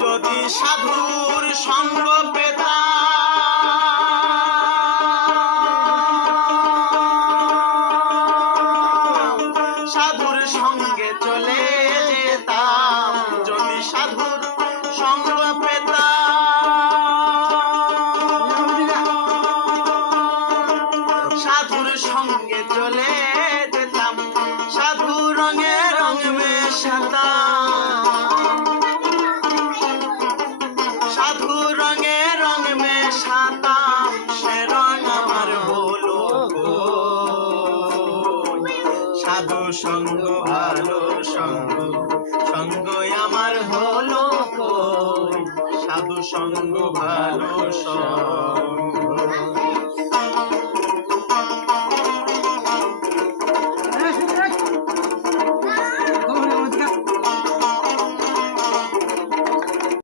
যদি সাধুর সঙ্গ পেতাম সাধুর সঙ্গে চলে যেতাম, যদি সাধুর সঙ্গ পেতাম সাধুর সঙ্গে চলে যেতাম, সাধু রঙে রঙ মেশাতাম। সাধু সঙ্গ ভালো সঙ্গ সঙ্গ আমার হলো। সাধু সঙ্গ ভালো সঙ্গ